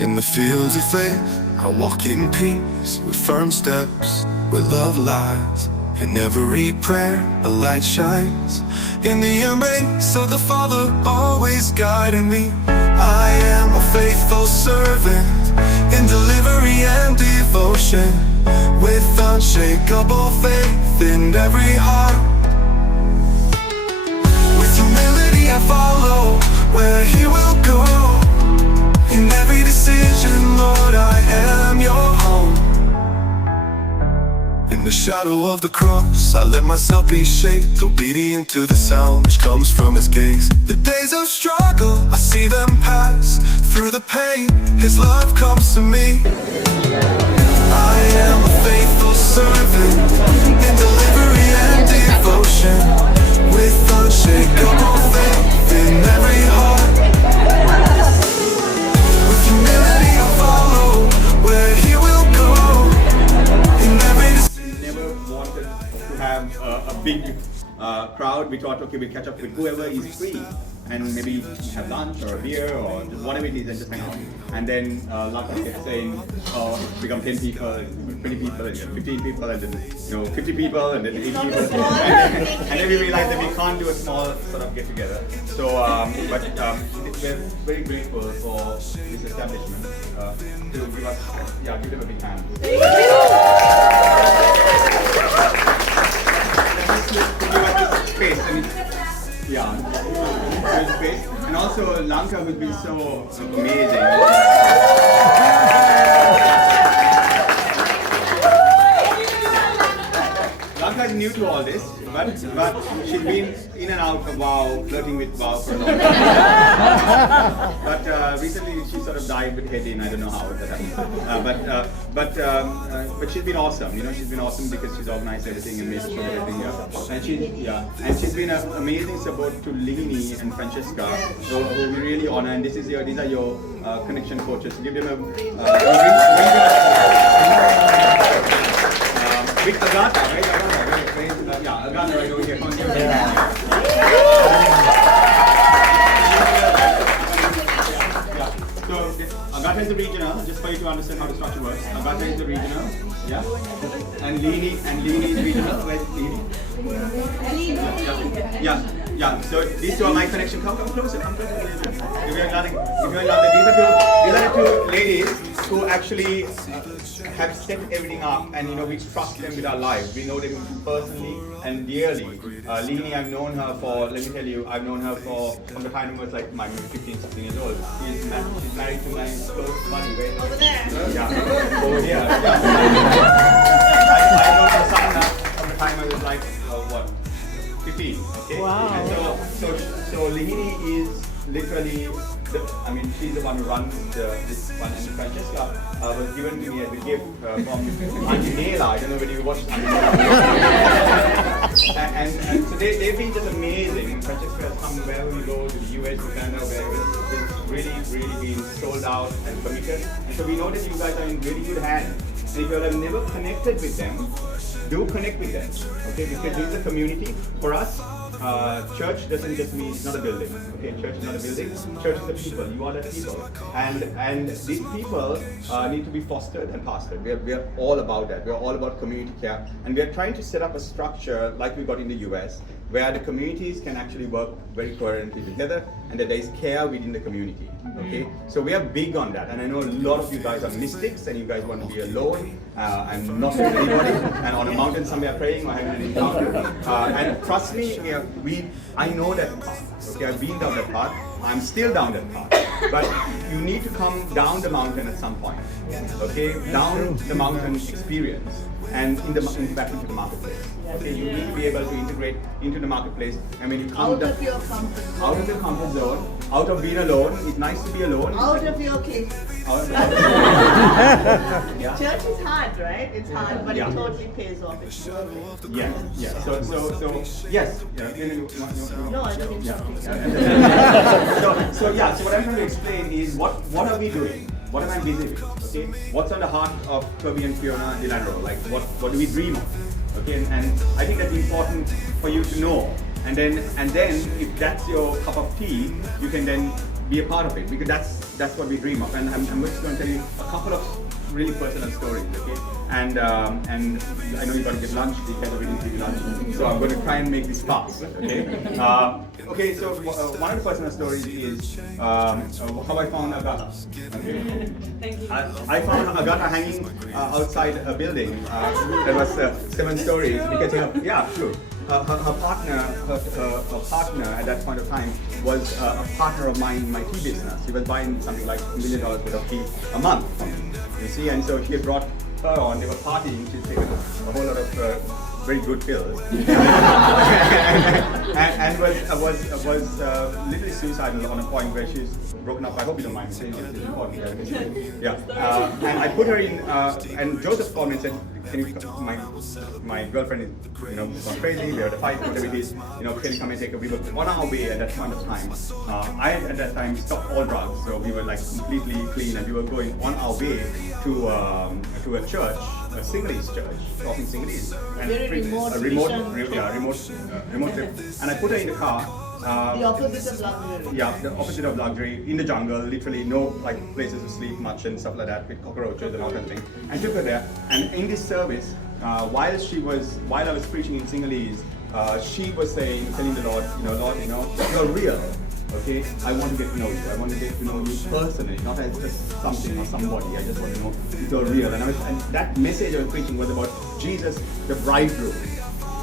In the fields of faith, I walk in peace with firm steps, where love lies. In every prayer, a light shines. In the embrace of the Father, always guiding me. I am a faithful servant in delivery and devotion, with unshakable faith in every heart. With humility I follow where He will go. In every decision, Lord, I am your home. In the shadow of the cross, I let myself be shaped, obedient to the sound which comes from His gaze. The days of struggle, I see them pass. Through the pain, His love comes to me. I am a faithful servant in delivery and devotion, with unshakable faith in every heart. With humility I follow where He will go. In every Never wanted to have a big crowd. We thought, okay, we'll catch up with whoever is free and maybe have lunch or a beer or just whatever it is and just hang out. And then Laka kept saying, become 10 people, 20 people, and 15 people, and then 50 people, and then 80 people. And then we realized that we can't do a small sort of get together. So, we're very grateful for this establishment to give us, give them a big hand. To give us this space. Space. And also Lanka, who's been so amazing. Lanka is new to all this, but she's been in and out of WoW, flirting with WoW for a long time. But recently she sort of dived with head in. I don't know how that happened. But she's been awesome. She's been awesome because she's organized everything and made sure that everything and she's been an amazing support to Lini and Francesca, who we really honor. And these are your connection coaches. Give them a with Agatha, right? Agatha right over here. So Agatha is the regional, just for you to understand how the structure works. Agatha is the regional, and Lini is regional. Where's Lini? So these two are my connection. Come closer. If you're not, these are the two ladies who actually have set everything up, and we trust them with our lives. We know them personally and dearly. Lini, I've known her for, let me tell you, I've known her from the time I was like 15, 16 years old. She's married to my close buddy, right? Over there. Yeah. Over here. I know her son from the time I was like, 15. Okay. Wow. And so Lini is literally, she's the one who runs this one, and Francesca was given to me as a gift from Auntie Nela. I don't know whether you watched Auntie Nela. and so they've been just amazing. Francesca has come wherever we go, to the US, to Canada, wherever it's really been sold out and committed. And so we know that you guys are in really good hands. And if you have never connected with them, do connect with them, okay? Because this is a community. For us, church doesn't just mean it's not a building. Okay, church is not a building. Church is the people. You are the people, and these people need to be fostered and pastored. We are all about that. We are all about community care, and we are trying to set up a structure like we got in the US, where the communities can actually work very coherently together, and that there is care within the community. Okay, so we are big on that, and I know a lot of you guys are mystics, and you guys want to be alone and not with anybody, and on a mountain somewhere praying or having an encounter. And trust me, I know that path. Okay, I've been down that path. I'm still down that path. But you need to come down the mountain at some point. Okay, down the mountain experience and back into the marketplace. Okay, you need to be able to integrate into the marketplace, and when you come out of your comfort zone. Out of the comfort zone, out of being alone. It's nice to be alone. Out of your cave. Church is hard, right? It's hard, but it totally pays off. It's worth it. Yeah. So yes. No, I don't So what I'm trying to explain is what are we doing? What am I busy with? Okay, what's on the heart of Kirby and Fiona Delano? Like what do we dream of? Okay, and I think that's important for you to know and then if that's your cup of tea, you can then be a part of it, because that's what we dream of. And I'm just going to tell you a couple of really personal stories, okay? And I know you got to get lunch, you guys are waiting to get lunch, so I'm going to try and make this fast, okay? Okay, so one of the personal stories is how I found Agatha. Okay? Thank you. I found Agatha hanging outside a building that was 7 stories, because true. Her partner at that point of time was a partner of mine in my tea business. He was buying something like $1 million worth of tea a month from me, you see, and so she had brought her on. They were partying. She'd taken a whole lot of very good pills, and was literally suicidal on a point where she's broken up. I hope you don't mind me saying this. It's important. And I put her in, and Joseph called me and said, "Can you come? My girlfriend is, gone crazy. We had a fight, whatever it is. Can you come and take her?" We were on our way at that point of time. I had at that time stopped all drugs, so we were like completely clean, and we were going on our way to a church, a Sinhalese church, talking Sinhalese, and remote trip. And I put her in the car. The opposite of luxury. Yeah, the opposite of luxury, in the jungle, literally no places to sleep much and stuff like that, with cockroaches and all that thing. And took her there. And in this service, while I was preaching in Sinhalese, she was telling the Lord, Lord, you're real. Okay, I want to get to know you. I want to get to know you personally, not as just something or somebody. I just want to know if you're real. And that message I was preaching was about Jesus, the bridegroom.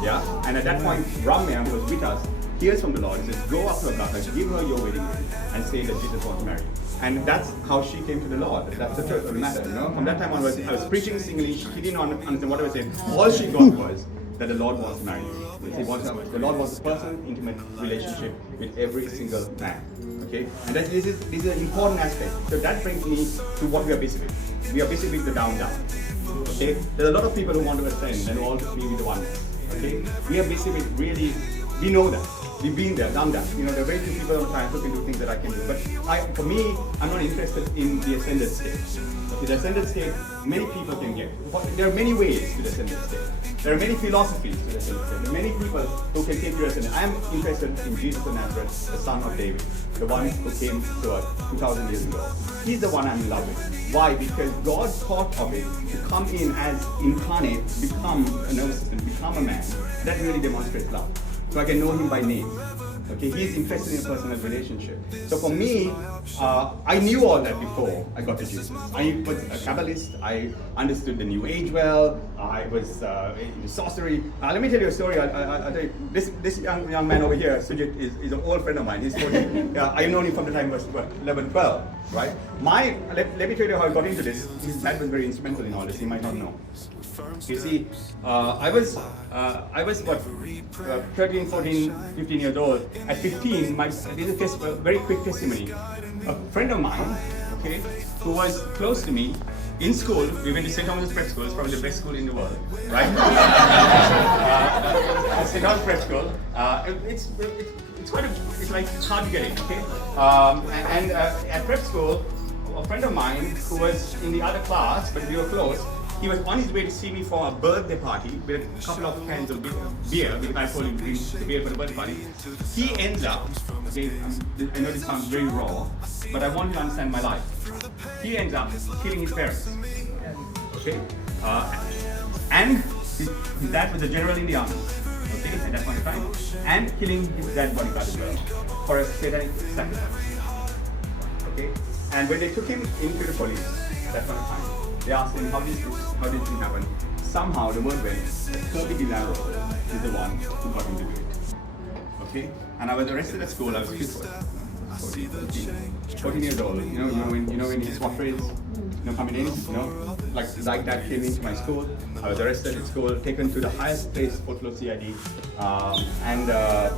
Yeah, and at that point, Ramya, who was with us, hears from the Lord. He says, "Go up to Agatha, give her your wedding ring, and say that Jesus wants to marry." And that's how she came to the Lord. That's the truth of the matter. From that time onwards, I was preaching in English. She didn't understand what I was saying. All she got was that the Lord wants to marry her. The Lord wants a personal, intimate relationship with every single man. Okay, and this is an important aspect. So that brings me to what we are busy with. We are busy with the down. Okay, there are a lot of people who want to ascend and want to be with the one. Okay, we are busy with really. We know that. We've been there, done that. There are very few people who try and look into things that I can do. But for me, I'm not interested in the ascended state. Okay, the ascended state, many people can get. There are many ways to the ascended state. There are many philosophies to the ascended state. There are many people who can take you ascended. I am interested in Jesus of Nazareth, the son of David, the one who came to us 2,000 years ago. He's the one I'm in love with. Why? Because God thought of it to come in as incarnate, become a nervous system, become a man. That really demonstrates love. So I can know him by name. Okay, he's interested in a personal relationship. So for me, I knew all that before I got to Jesus. I was a Kabbalist. I understood the New Age well. I was into sorcery. Let me tell you a story. I'll tell you. This young man over here, Sujit, is an old friend of mine. He's 40. I've known him from the time I was 11, 12. Right? Let me tell you how I got into this. His dad was very instrumental in all this. You might not know. You see, I was what, 13, 14, 15 years old. At 15, this is a very quick testimony. A friend of mine, okay, who was close to me in school, we went to St. Thomas's Prep School. It's probably the best school in the world, right? St. Thomas's Prep School. It's hard to get in, okay? And at prep school, a friend of mine who was in the other class, but we were close. He was on his way to see me for a birthday party with a couple of cans of beer, because I told him to drink the beer for the birthday party. He ends up, okay, I know this sounds very raw, but I want you to understand my life. He ends up killing his parents, okay? And his dad was a general in the army, okay, at that point of time, and killing his dad's bodyguard as well, for a satanic sacrifice, okay? And when they took him into the police, at that point of time, they asked him, how did this happen? Somehow the word went, Kirby is the one who got him to do it. Okay? And I was arrested at school. I was 14 years old. You know when his SWAT raids, coming in, like that came into my school. I was arrested at school, taken to the highest place for close CID, and I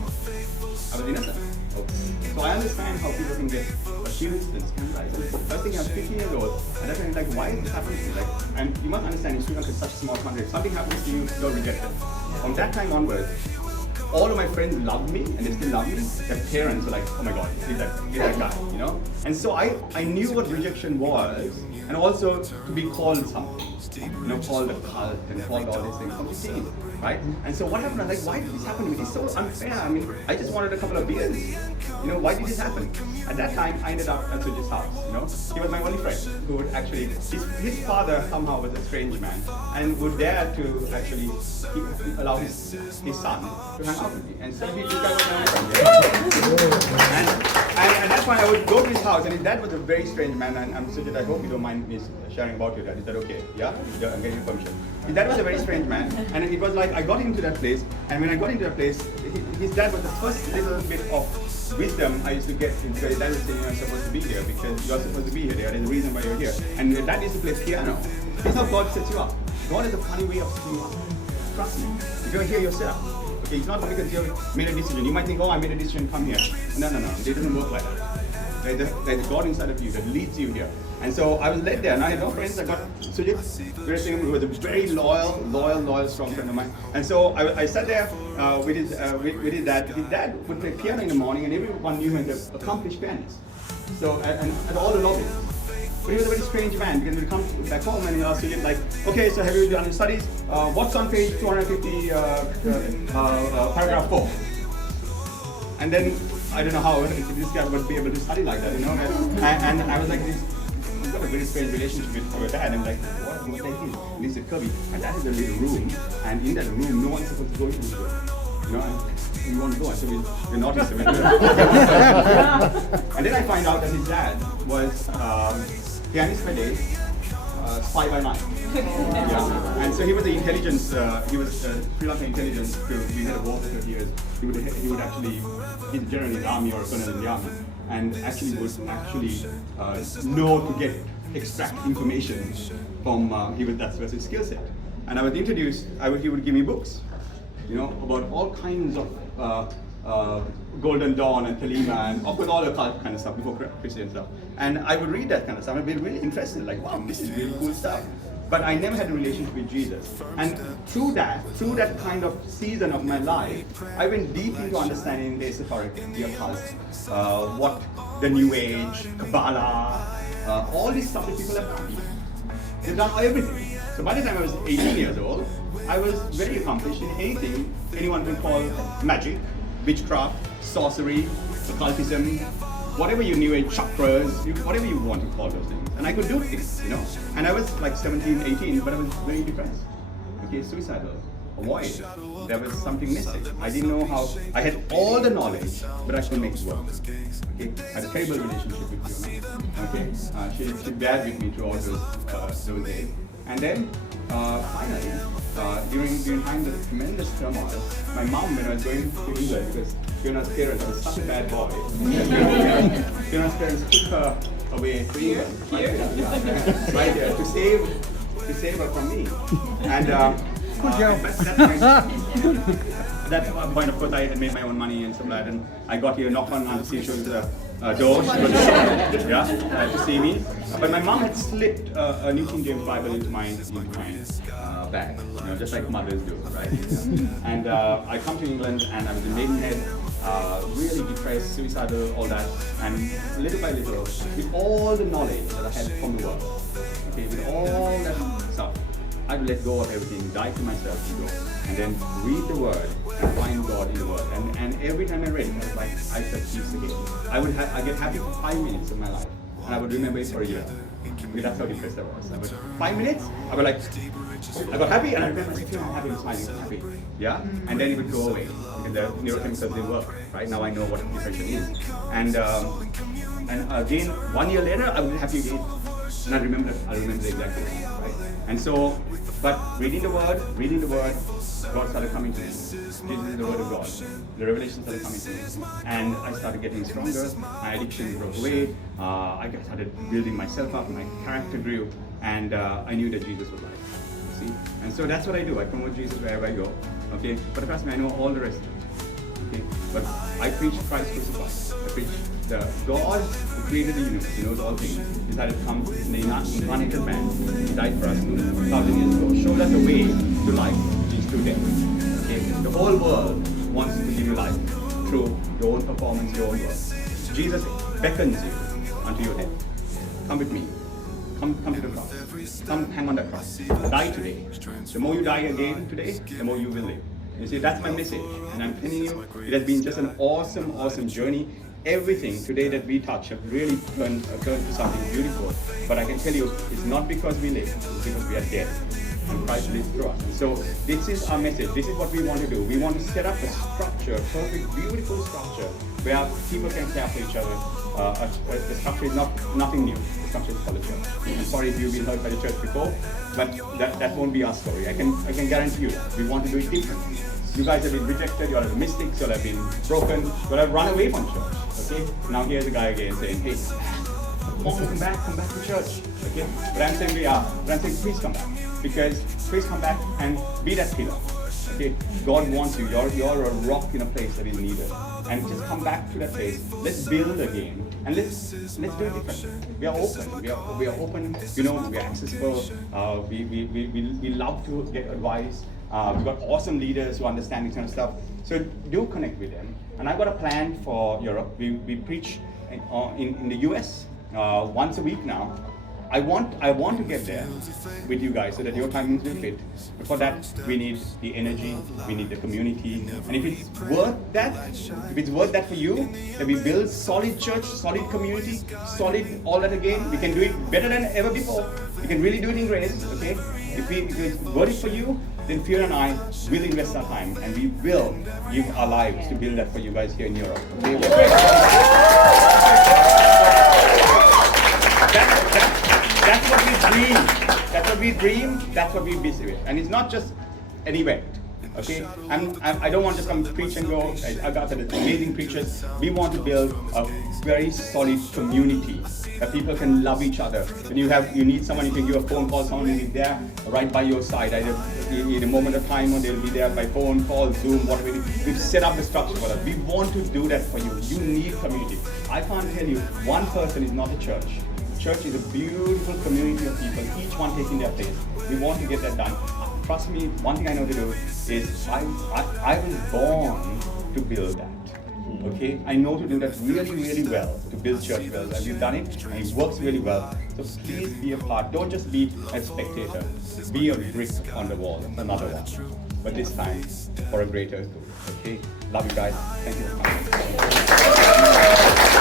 was innocent. Okay. So I understand how people can get accused and scandalized. First thing, I was 15 years old, and I'm like, why is this happening to me? And you must understand, in Sri Lanka, such a small country. If something happens to you, you're rejected. From that time onwards, all of my friends loved me, and they still love me. Their parents were like, oh my God, he's that guy, And so I knew what rejection was, and also to be called something. Called a cult and called all these things from 15, right? And so what happened? I was like, why did this happen to me? It's so unfair. I mean, I just wanted a couple of beers. Why did this happen? At that time, I ended up at Sujit's house. He was my only friend who would actually, his father somehow was a strange man and would dare to actually allow his son to hang out with me. And so this guy was my friend. And that's why I would go to his house, and his dad was a very strange man. And I'm Sujit, I hope you don't mind me sharing about your dad. Is that okay? Yeah? I'm getting permission. His dad was a very strange man, and it was like I got into that place, and when I got into that place, his dad was the first little bit of wisdom I used to get. His dad would say, you're supposed to be here because you're supposed to be here. There is a reason why you're here. And your dad used to play piano. This is how God sets you up. God has a funny way of setting you up. Trust me. If you're here yourself, okay, it's not because you made a decision. You might think, I made a decision, come here. No. It doesn't work like that. There's God inside of you that leads you here. And so I was led there, and I had no friends. I got Sujit, who was a very loyal, strong friend of mine. And so I sat there with his dad. His dad would play piano in the morning, and everyone knew him as an accomplished pianist. So, and at all the lobbies. But he was a very strange man, because we'd come back home and he asked Sujit, like, okay, so have you done your studies? What's on page 250, paragraph 4? And then, I don't know how this guy would be able to study like that, And I was like, you've got a very strange relationship with your dad. And I'm like, what that is? And he said, Kirby, my dad has a little room, and in that room, no one's supposed to go into this room. And we won't go. I said, we're not in the And then I find out that his dad was pianist by day, spy by night. Yeah. And so he was the intelligence, he was Sri Lankan intelligence crew. We had a war for 30 years. He would actually, he's a general in the army or a colonel in the army, and actually would know to extract information from, that was his skill set. And I was introduced, he would give me books, about all kinds of Golden Dawn and Thelema and of course all the kind of stuff before Christian stuff. And I would read that kind of stuff and be really interested, like, wow, this is really cool stuff. But I never had a relationship with Jesus. And through that kind of season of my life, I went deep into understanding the esoteric, the occult, what the New Age, Kabbalah, all this stuff that people have done. They've done everything. So by the time I was 18 years old, I was very accomplished in anything anyone can call magic, witchcraft, sorcery, occultism, whatever you knew, chakras, whatever you want to call those things. And I could do things, And I was like 17, 18, but I was very depressed. Okay, suicidal, avoid. There was something missing. I didn't know how. I had all the knowledge, but I couldn't make it work. Okay, I had a terrible relationship with Fiona. Okay, she bared with me through all those days. And then finally, during times of tremendous turmoil, my mom, when I was going to England, because Fiona's parents were such a bad boy, Fiona's parents took her away to England, right there, to save her from me. And at that point, of course, I had made my own money and stuff like that, and I got here, knocked on the seashore door, she was to see me. But my mom had slipped a New King James Bible into my bag, just like mothers do, right? And I come to England, and I was in Maidenhead, really depressed, suicidal, all that, and little by little, with all the knowledge that I had from the world, okay, with all that stuff, I would let go of everything, die to myself, and then read the Word and find God in the Word. And every time I read it, I was like, I felt peace again. I get happy for 5 minutes of my life, and I would remember it for a year. Okay, that's how depressed I was. I would, 5 minutes, I would like, I got happy, and I remember myself, I'm happy, I'm smiling, I'm happy. Yeah? And then it would go away, because the neurochemicals didn't work. Right now I know what depression is. And again, 1 year later, I would be happy again. And I remember the exact thing, right? And so, but reading the Word, God started coming to me. This is the Word of God. The revelation started coming to me. And I started getting stronger, my addiction broke away, I started building myself up, my character grew, and I knew that Jesus was life. See? And so that's what I do. I promote Jesus wherever I go. Okay? But trust me, I know all the rest. Okay? But I preach Christ crucified. I preach the God who created the universe, He knows all things, decided to come in the incarnated man. He died for us 2,000 years ago, showed us the way to life, which is through death. Okay? The whole world wants to give you life through your own performance, your own work. Jesus beckons you unto your death. Come with me. Come to the cross. Come hang on the cross. Die today. The more you die again today, the more you will live. You see, that's my message. And I'm telling you, it has been just an awesome, awesome journey. Everything today that we touch have really turned to something beautiful. But I can tell you, it's not because we live, it's because we are dead. And Christ lives through us. And so this is our message. This is what we want to do. We want to set up a structure, a perfect, beautiful structure, where people can care for each other. The structure is nothing new. The structure is for the church. I'm sorry if you've been hurt by the church before, but that won't be our story. I can guarantee you, we want to do it differently. You guys have been rejected, you all have mystics, you all have been broken, you all have run away from church. Okay? Now here's a guy again saying, hey, come back to church. Okay? But I'm saying we are. But I'm saying please come back. Because please come back and be that pillar. Okay? God wants you. You're a rock in a place that is needed. And just come back to that place. Let's build again. And let's do it differently. We are open. We are open, we are accessible. We love to get advice. We've got awesome leaders who understand this kind of stuff. So do connect with them. And I've got a plan for Europe. We preach in the US once a week now. I want to get there with you guys so that your timings will fit. But for that, we need the energy, we need the community. And if it's worth that for you, that we build solid church, solid community, solid all that again, we can do it better than ever before. We can really do it in grace, okay? If it's worth it for you, then Fiona and I will invest our time and we will give our lives to build that for you guys here in Europe. Okay? That's what we dream. That's what we dream. That's what we busy with. And it's not just an event. Okay? I don't want to come preach and go. I got amazing preachers. We want to build a very solid community that people can love each other. When you need someone, you can give a phone call. Someone will be there right by your side, either in a moment of time, or they'll be there by phone call, Zoom, whatever. We've set up the structure for that. We want to do that for you. You need community. I can't tell you, one person is not a church. Church is a beautiful community of people, each one taking their place. We want to get that done. Trust me, one thing I know to do is I was born to build that. Okay, I know to do that really, really well, to build church well. And we've done it, and it works really well. So please be a part. Don't just be a spectator. Be a brick on the wall, another one. But this time, for a greater good. Okay, love you guys. Thank you for coming.